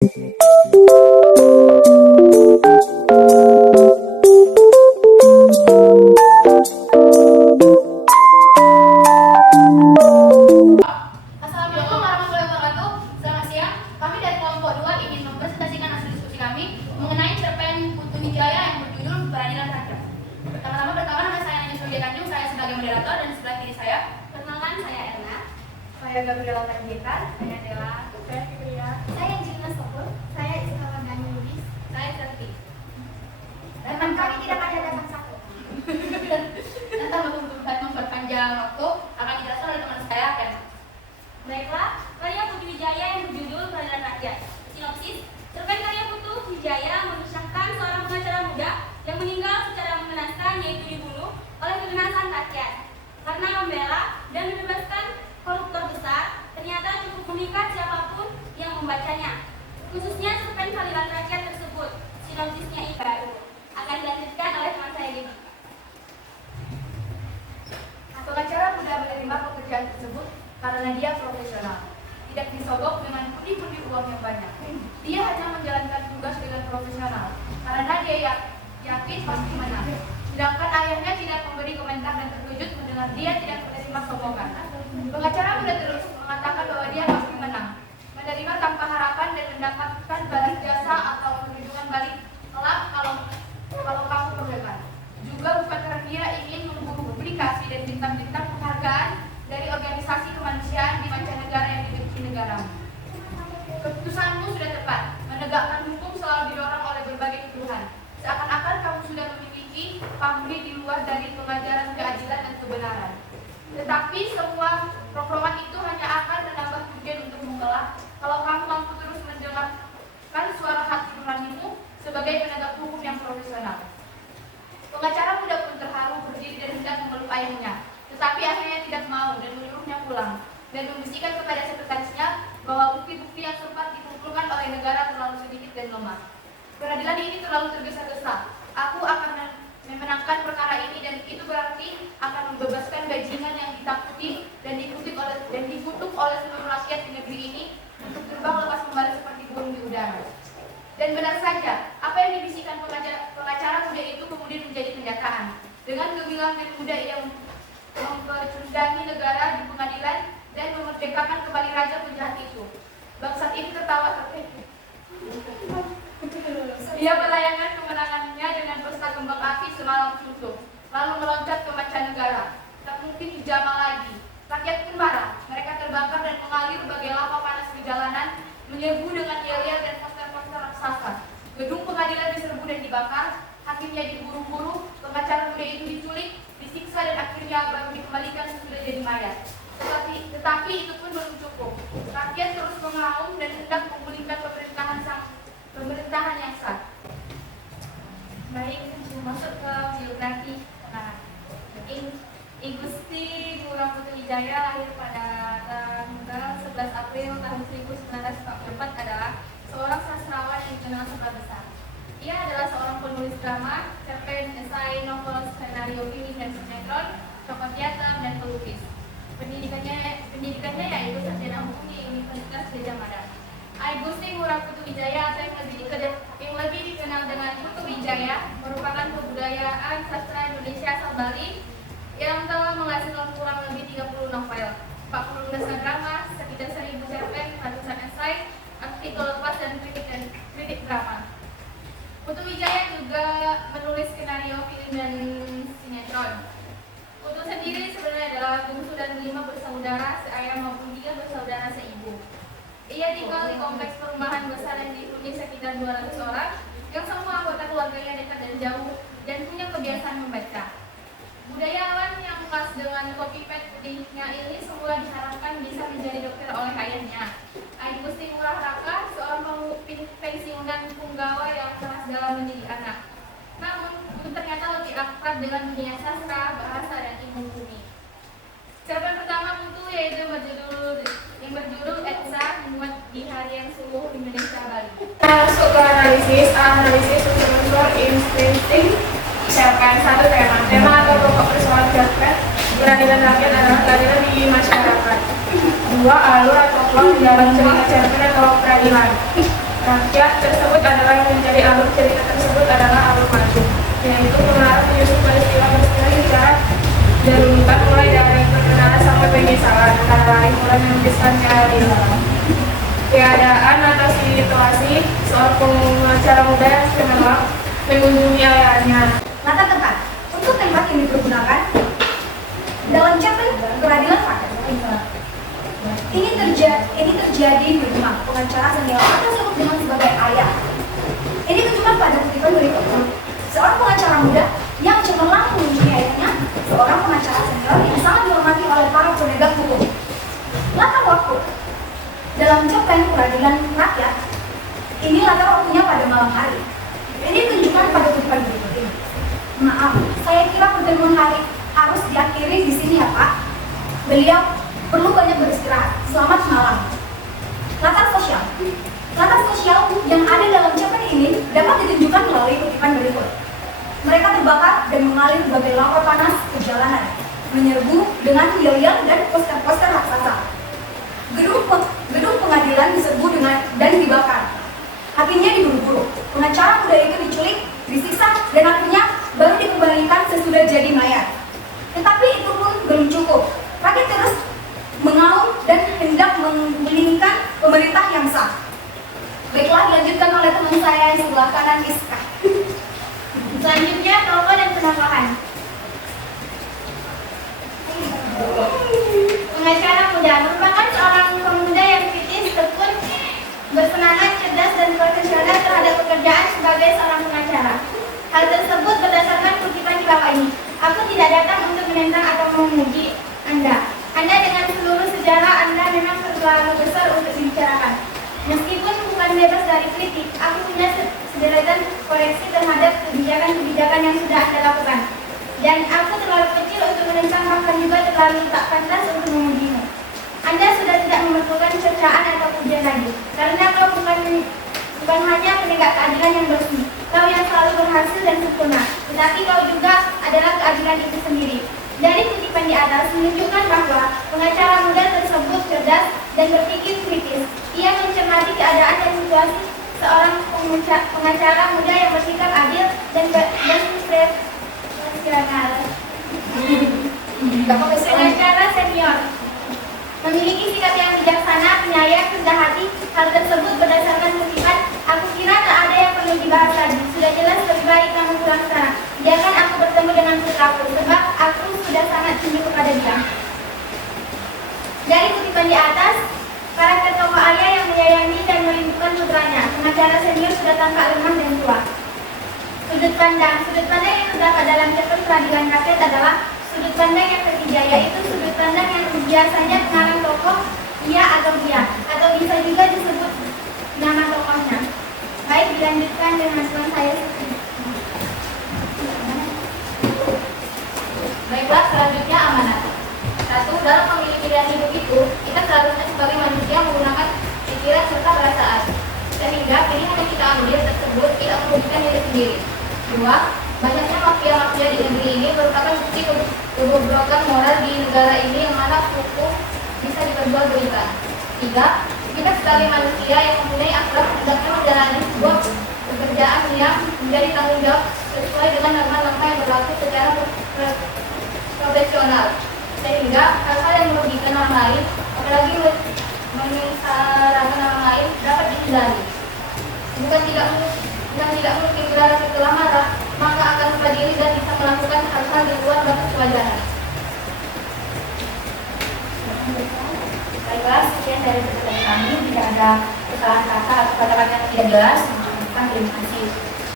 Assalamualaikum warahmatullahi wabarakatuh. Selamat siang. Kami dari kelompok 2 ingin mempresentasikan hasil diskusi kami mengenai cerpen Putu Wijaya yang berjudul Peradilan Rakyat. Pertama-tama nama saya Anjus Widya Tanjung, saya sebagai moderator, dan sebelah kiri saya Perkenalkan, saya Erna. saya Gabriela Tanjikan, Saya Dela. saya Fibria, Saya Jina Sokul. Saya Ismail Dani Lubis. saya Serti. Teman kami tidak ada datang satu. Dan tanpa memperpanjang waktu akan dijelaskan oleh teman saya Ken. Baiklah, karya Putu Wijaya yang berjudul Peradilan Rakyat. Sinopsis, cerpen karya Putu Wijaya mengisahkan seorang pengacara muda yang meninggal secara mengenaskan, yaitu dibunuh oleh keganasan rakyat. Karena membela dan membebaskan koruptor besar, ternyata cukup memikat siapapun yang membacanya. Khususnya cerpen Peradilan Rakyat tersebut. Sinopsisnya ini baru akan dilanjutkan oleh teman saya Gigi. Pengacara muda menerima pekerjaan tersebut karena dia profesional, tidak disogok dengan pundi-pundi uang yang banyak. Dia hanya menjalankan tugas dengan profesional karena dia yakin pasti menang. Sedangkan ayahnya tidak memberi komentar dan terkejut mendengar dia tidak menerima sogokan. Pengacara muda terus mengatakan bahwa dia pasti menang, menerima tanpa harapan dan mendapatkan balas jasa atau perlindungan balik kelak kalau kamu perlukan. Juga bukan karena dia ingin menunggu publikasi dan bintang-bintang penghargaan dari organisasi kemanusiaan di mancanegara yang dibenci negaramu. Keputusanmu sudah tepat. Menegakkan hukum selalu didorong oleh berbagai tuduhan. Seakan-akan kamu sudah memiliki pamrih di luar dari pengajaran keadilan dan kebenaran. Tetapi semua program itu hanya akan menambah kerugian untuk mengelak kalau kamu mampu terus mendengarkan suara hati nuranimu sebagai penegak hukum yang profesional. Pengacara muda pun terharu berdiri dan hendak memeluk ayahnya, tetapi akhirnya tidak mau dan menyuruhnya pulang dan membisikkan kepada sekretarisnya bahwa bukti-bukti yang sempat dikumpulkan oleh negara terlalu sedikit dan lemah. Peradilan ini terlalu tergesa-gesa. Aku akan memenangkan perkara ini dan itu berarti akan membebaskan bajingan yang ditakuti dan dikutuk oleh seluruh rakyat di negeri ini untuk terbang lepas kembali seperti burung di udara. Dan benar saja, apa yang dibisikkan pengacara muda itu kemudian menjadi kenyataan. Dengan gemilang dan muda yang mempecundangi negara di pengadilan dan memerdekakan kembali raja penjahat itu. Bangsat ini tertawa terkejut. Dia merayakan kemenangannya dengan pesta kembang api semalam suntuk, lalu meloncat ke mancanegara. Tak mungkin dijamah lagi. Rakyat pun marah. Mereka terbakar dan mengalir bagai lava panas di jalanan, menyerbu dengan yel-yel dan poster-poster raksasa. Gedung pengadilan diserbu dan dibakar, hakimnya diburu-buru, pengacara muda itu diculik, disiksa dan akhirnya baru dikembalikan sesudah jadi mayat. Tetapi itu pun belum cukup. Rakyat terus mengaum dan hendak memulihkan pemerintahan yang sah. Baik, masuk ke biografi. Nah, Igusti Ngurah Putu Wijaya lahir pada tanggal 11 April tahun 1944 adalah seorang sastrawan yang dikenal sebelah besar. Ia adalah seorang penulis drama, cerpen, esai, novel, skenario film dan sinetron, tokoh teater, dan pelukis. Pendidikannya yaitu sarjana hukum di Universitas Gadjah Mada. Igusti Ngurah Putu Wijaya atau yang lebih dikenal dengan Putu Wijaya merupakan kebudayaan sastra Indonesia asal Bali yang telah menghasilkan kurang lebih 30 novel, 40 naskah drama, sekitar 1000 cerpen, ratusan esai, artikel lepas dan kritik drama. Putu Wijaya juga menulis skenario film dan sinetron. Putu sendiri sebenarnya adalah bungsu dan 5 bersaudara, seayah maupun 3 bersaudara seibu. Ia tinggal di kompleks perumahan besar yang dihuni sekitar 200 orang, yang semua anggota keluarganya dekat dan jauh dan punya kebiasaan membaca. Budayawan yang khas dengan kopi pet putihnya ini semula diharapkan bisa menjadi dokter oleh ayahnya, Igusti Ngurah Raka, seorang pensiunan punggawa yang keras dalam mendidik anak. Namun, ternyata lebih akrab dengan dunia sastra, bahasa, dan ilmu bumi. Cerpen pertama Putu yaitu yang berjudul Etsa, memuat di hari yang sungguh Indonesia Bali. Masuk ke analisis unsur insting. Cerpen 1 tema atau pokok persoalan cerpen peradilan rakyat adalah keadilan di masyarakat. 2 alur atau plot di dalam cerita cerpen atau peradilan. Rakyat tersebut adalah yang menjadi alur cerita tersebut adalah alur maju, yaitu mengarah menyusun peristiwa-peristiwa secara dirunutan mulai dari perkenalan sampai penyesalan, antara lain mulai menuliskan realita, keadaan atau situasi soal pengacara muda yang cemerlang mengunjungi ayahnya. Latar tempat. Untuk tempat yang dipergunakan dalam cerpen peradilan fakta. Ini terjadi di rumah pengacara senior atau disebut dengan sebagai ayah. Ini tunjukkan pada kutipan berikut. Seorang pengacara muda yang cemerlang mengunjungi ayahnya, seorang pengacara senior yang sangat dihormati oleh para penegak hukum. Latar waktu. Dalam cerpen peradilan rakyat, ini latar waktunya pada malam hari. Ini tunjukkan pada kutipan berikut ini. Maaf, saya kira pertemuan hari harus diakhiri di sini ya Pak. Beliau perlu banyak beristirahat. Selamat malam. Latar sosial. Latar sosial yang ada dalam cerpen ini dapat ditunjukkan melalui kutipan berikut. Mereka terbakar dan mengalir bagai lava panas ke jalanan, menyerbu dengan yel-yel dan poster-poster raksasa. Gedung pengadilan diserbu dan dibakar. Hakinya diburu-buru. Pengacara muda itu diculik, disiksa, dan akhirnya baru dikembalikan sesudah jadi mayat. Tetapi itu pun belum cukup. Rakyat terus mengaum dan hendak menggulingkan pemerintah yang sah. Baiklah, dilanjutkan oleh teman saya yang sebelah kanan, Iska. Selanjutnya, tokoh dan penambahan. Pengacara muda merupakan seorang pemuda yang kritis, tekun, bersemangat, cerdas, dan profesional terhadap pekerjaan sebagai seorang pengacara. Hal tersebut berdasarkan kutipan di bawah ini. Aku tidak datang untuk menentang atau memuji Anda. Anda dengan seluruh sejarah Anda memang terlalu besar untuk dibicarakan. Meskipun bukan bebas dari kritik, aku punya sederetan koreksi terhadap kebijakan-kebijakan yang sudah Anda lakukan. Dan aku terlalu kecil untuk menentang, bahkan juga terlalu tak pantas untuk memujimu. Anda sudah tidak memerlukan cercaan atau pujian lagi, karena kau bukan hanya penegak keadilan yang bersih, kau yang selalu berhasil dan sempurna, tetapi kau juga adalah keadilan itu sendiri. Dari kutipan di atas menunjukkan bahwa pengacara muda tersebut cerdas dan berpikir kritis. Ia mencermati keadaan dan situasi seorang pengacara muda yang bersikap adil dan profesional. Pengacara senior memiliki sikap yang bijaksana, penyayang, rendah hati. Hal tersebut berdasarkan kutipan. Aku kira tak ada yang perlu dibahas lagi. Sudah jelas lebih baik kamu pulang sana. Biarkan aku bertemu dengan putraku, sebab aku sudah sangat rindu kepada dia. Dari kutipan di atas, karakter tokoh ayah yang menyayangi dan merindukan putranya. Pengacara senior sudah tampak lemah dan tua. Sudut pandang yang terdapat dalam cerpen peradilan rakyat adalah sudut pandang yang ketiga, yaitu sudut pandang yang biasanya mengarang tokoh ia atau dia, atau bisa juga disebut nama tokohnya. Baik, dilanjutkan dengan teman saya. Baiklah, selanjutnya amanat. 1. Dalam memilih pilihan hidup itu, kita seharusnya sebagai manusia menggunakan pikiran serta perasaan, sehingga pilihan yang kita ambil tersebut tidak merugikan diri sendiri. 2. Banyaknya mafia-mafia di negeri ini merupakan bukti kebobrokan moral di negara ini yang mana hukum bisa diperjualbelikan. 3. Kita sebagai manusia yang mempunyai akhlak hendaknya menjalani sebuah pekerjaan yang menjadi tanggung jawab sesuai dengan norma-norma yang berlaku secara profesional, sehingga hal-hal yang merugikan orang lain, apalagi menyengsarakan orang lain, dapat dihindari. Bukan tidak mungkin bila setelah marah, maka akan lupa diri dan bisa melakukan hal-hal di luar batas kewajaran. Baiklah, sekian dari pertanyaan kami. Jika ada kesalahan kata atau kata-kata yang tidak jelas, terima kasih.